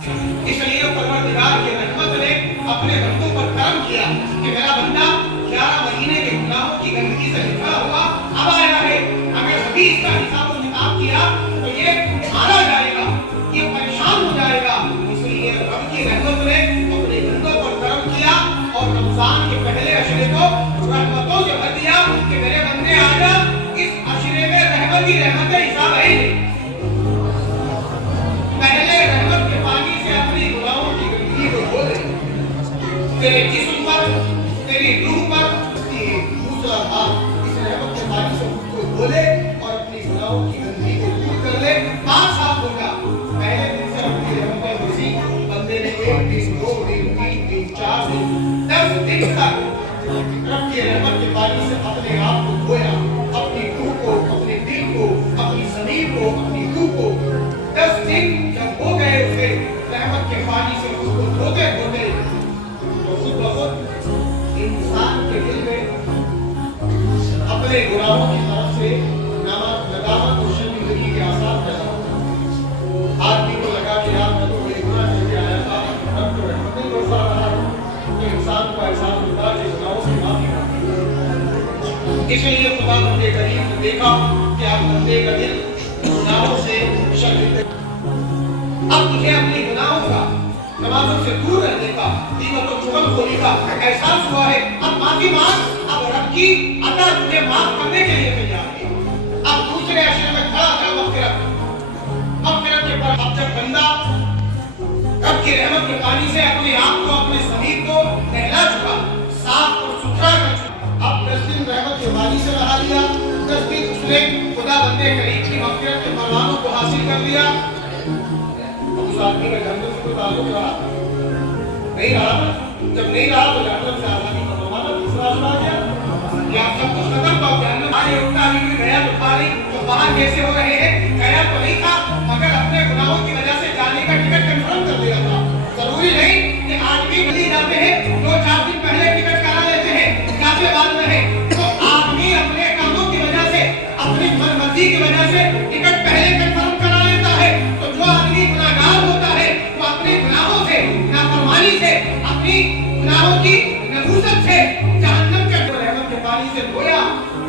اس لیے پروردگار کی رحمت نے اپنے بندوں پر کرم کیا کہ میرا بندہ 11 مہینے کے گناہوں کی گندگی سے نکلا ہوا اب آیا ہے، اگر ابھی اس کا حساب و کتاب کیا تو یہ مارا جائے گا، یہ پریشان ہو جائے گا۔ اس لیے رب کی رحمت نے اپنے بندوں پر کرم کیا اور رمضان کے پہلے عشرے کو رحمتوں سے بھر دیا کہ میرے بندے آ جا، اس عشرے میں رحمت ہی رحمت ہے، حساب ہے ہی نہیں۔ پہلے رحمت کے پانی سے اپنی گناہوں کی گندگی کو دھو دے، تیرے جسم پر، تیری روح پر دوسرا ہاتھ اس رحمت کے پانی سے خود کو دھو لے اور اپنی گناہوں کی گندگی کو دور کر لے، پاک صاف ہو جا۔ پہلے دن سے اپنی رحمتیں بھیجی، بندے نے 1 دن 2 دن 3 دن 4 دن 10 دن تک رب کی رحمت کے پانی سے اپنے آپ کو دھویا، اپنی روح کو، اپنے دل کو، اپنی ضمیر کو، اپنی روح کو۔ 10 دن جب ہو گئے اسے رحمت کے پانی سے خود کو دھوتے دھوتے تو خود بخود انسان کے دل میں اپنے گناہوں کی طرف سے ندامت اور شرمندگی کے آثار پیدا ہوتے۔ آدمی کو لگا کہ یار میں تو بڑے گناہ کر کے آیا تھا، رب تو رحمتیں برسا رہا ہے، تو انسان کو احساس ہوتا ہے کہ گناہوں سے معافی مانگی۔ اس لیے خدا بندے کریم نے دیکھا کہ اب بندے کا دل گناہوں سے شرمندہ، اب تجھے اپنی گناہوں کا، نمازوں سے دور رہنے کا، غیبت و چغل خوری کا احساس ہوا ہے، اب معافی مانگ۔ اب رب کی عطا تجھے معاف کرنے کے لیے تیار ہے۔ اب دوسرے عشرے میں کھڑا کر مغفرت کے پر اب جب بندہ رب کی رحمت کے پانی سے اپنے آپ کو، اپنے ضمیر کو نہلا چکا، صاف اور ستھرا کر چکا، اب 10 دن رحمت کے پانی سے نہا لیا، 10 دن اس نے خدا بندے کریم کی مغفرت کے پروانوں کو حاصل کر لیا۔ اس آدمی کا جہنم سے کوئی تعلق رہا نہیں رہا، جب نہیں رہا تو جہنم سے آزادی کا زمانہ تیسرا آ گیا، یا سب کچھ ختم تو جہنم آئے اٹھا بھی گیا تو کھالی تو باہر کیسے ہو رہے ہیں؟ گیا تو نہیں تھا مگر اپنے گناہوں کی وجہ سے جانے کا ٹکٹ کنفرم کر دیا تھا۔ ضروری نہیں کہ آج بھی بلی جاتے ہیں، 2-4 دن پہلے ٹکٹ کرا لیتے ہیں، جاتے بعد میں ہے، تو آدمی اپنے کاموں کی وجہ سے، اپنی مرضی کی وجہ سے ٹکٹ پہلے کنفرم کرا لیتا ہے۔ تو جو آدمی گناہگار ہوتا ہے وہ اپنے گناہوں سے، نافرمانی سے، اپنی گناہوں کی نحوست سے جہنم کے رحمت کے پانی سے دھویا،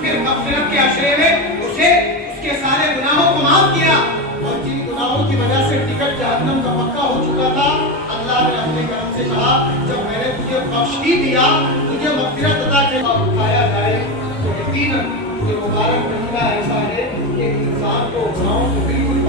پھر مغفرت کے عشرے میں اسے اس کے سارے گناہوں کو معاف کیا، اور جن گناہوں کی وجہ سے ٹکٹ جہنم کا پکا ہو چکا تھا، اللہ نے اپنے کرم سے کہا جب میں نے تجھے بخش ہی دیا، تجھے مغفرت عطا کیا، اٹھایا جائے تو یقیناً یہ مبارک مہینہ ایسا ہے کہ انسان کو گناہوں کو بالکل